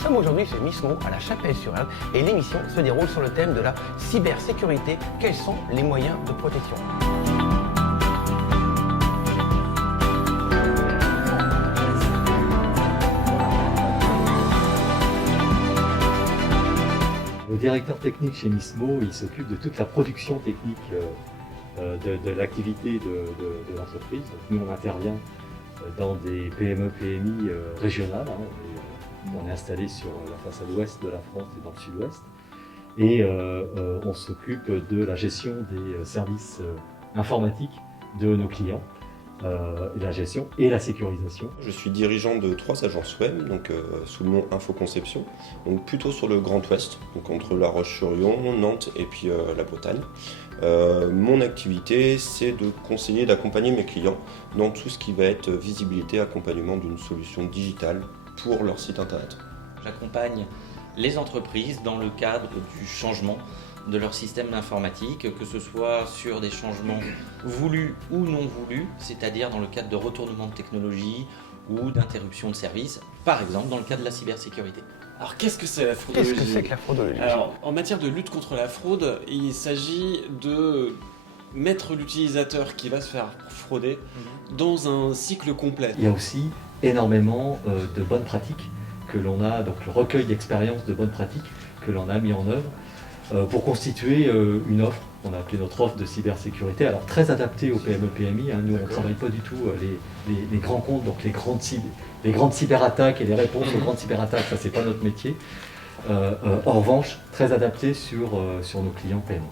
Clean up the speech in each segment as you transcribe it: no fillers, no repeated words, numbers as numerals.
sommes aujourd'hui chez Mismo à La Chapelle-sur-Erdre et l'émission se déroule sur le thème de la cybersécurité. Quels sont les moyens de protection ? Le directeur technique chez Mismo, il s'occupe de toute la production technique de l'activité de l'entreprise. Nous, on intervient dans des PME, PMI régionales. On est installé sur la façade ouest de la France et dans le sud-ouest. Et on s'occupe de la gestion des services informatiques de nos clients, la gestion et la sécurisation. Je suis dirigeant de 3 agences web, donc sous le nom Infoconception, donc plutôt sur le Grand Ouest, donc entre La Roche-sur-Yon, Nantes et puis la Bretagne. Mon activité, c'est de conseiller, d'accompagner mes clients dans tout ce qui va être visibilité, accompagnement d'une solution digitale pour leur site internet. J'accompagne les entreprises dans le cadre du changement de leur système informatique, que ce soit sur des changements voulus ou non voulus, c'est-à-dire dans le cadre de retournement de technologie ou d'interruption de service, par exemple dans le cadre de la cybersécurité. Alors qu'est-ce que c'est la fraudologie ? Qu'est-ce que c'est que la fraudologie ? Alors, en matière de lutte contre la fraude, il s'agit de mettre l'utilisateur qui va se faire frauder dans un cycle complet. Il y a aussi énormément de bonnes pratiques que l'on a, donc le recueil d'expériences de bonnes pratiques que l'on a mis en œuvre pour constituer une offre qu'on a appelée notre offre de cybersécurité, alors très adaptée aux PME-PMI. Nous, on ne travaille pas du tout les grands comptes, donc les grandes cyberattaques et les réponses aux grandes cyberattaques, ça c'est pas notre métier. En revanche, très adapté sur nos clients PME.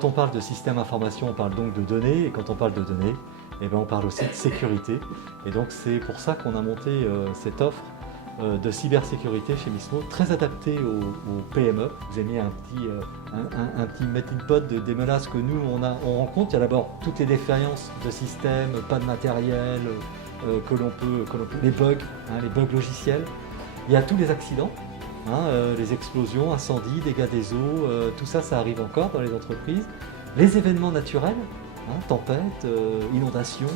Quand on parle de système information, on parle donc de données, et quand on parle de données, on parle aussi de sécurité. Et donc c'est pour ça qu'on a monté cette offre de cybersécurité chez Mismo, très adaptée aux PME. Vous avez mis un petit melting pot des menaces que nous on rencontre. Il y a d'abord toutes les défaillances de système, pas de matériel, les bugs logiciels. Il y a tous les accidents. Les explosions, incendies, dégâts des eaux, tout ça, ça arrive encore dans les entreprises. Les événements naturels, tempêtes, inondations,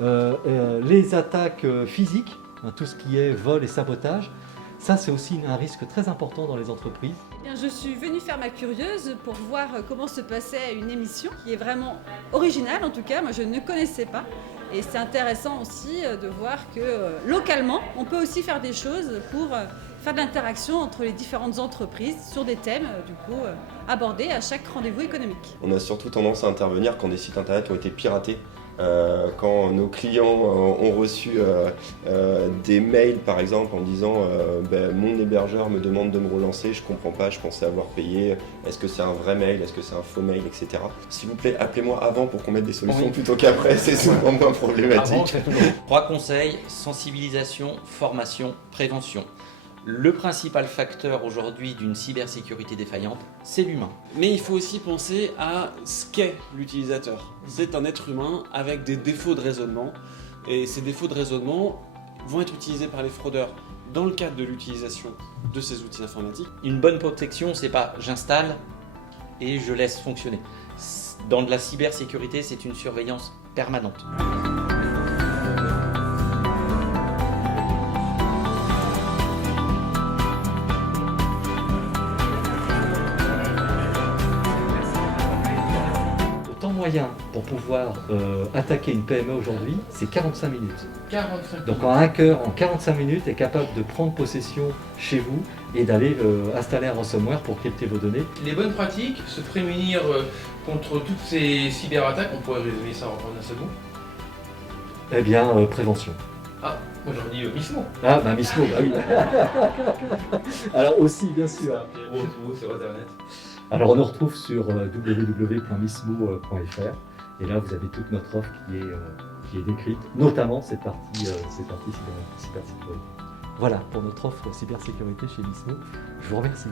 les attaques physiques, tout ce qui est vol et sabotage, ça c'est aussi un risque très important dans les entreprises. Je suis venue faire ma curieuse pour voir comment se passait une émission qui est vraiment originale, en tout cas, moi je ne connaissais pas. Et c'est intéressant aussi de voir que localement, on peut aussi faire des choses pour faire de l'interaction entre les différentes entreprises sur des thèmes abordés à chaque rendez-vous économique. On a surtout tendance à intervenir quand des sites internet ont été piratés. Quand nos clients ont reçu des mails par exemple en disant mon hébergeur me demande de me relancer, je comprends pas, je pensais avoir payé, est-ce que c'est un vrai mail, est-ce que c'est un faux mail, etc. S'il vous plaît, appelez-moi avant pour qu'on mette des solutions plutôt qu'après, c'est souvent moins problématique. 3 conseils: sensibilisation, formation, prévention. Le principal facteur aujourd'hui d'une cybersécurité défaillante, c'est l'humain. Mais il faut aussi penser à ce qu'est l'utilisateur. C'est un être humain avec des défauts de raisonnement. Et ces défauts de raisonnement vont être utilisés par les fraudeurs dans le cadre de l'utilisation de ces outils informatiques. Une bonne protection, c'est pas j'installe et je laisse fonctionner. Dans de la cybersécurité, c'est une surveillance permanente. Moyen pour pouvoir attaquer une PME aujourd'hui, c'est 45 minutes. 45 minutes. Donc un hacker en 45 minutes est capable de prendre possession chez vous et d'aller installer un ransomware pour crypter vos données. Les bonnes pratiques, se prémunir contre toutes ces cyberattaques, on pourrait résumer ça en un seul mot. Eh bien, prévention. Ah, moi j'aurais dit Mismo. Ah, bah Mismo, bah oui. Alors aussi, bien sûr. Sur Internet. Alors on nous retrouve sur www.mismo.fr et là vous avez toute notre offre qui est décrite, notamment cette partie cybersécurité. Voilà pour notre offre cybersécurité chez Nismo. Je vous remercie.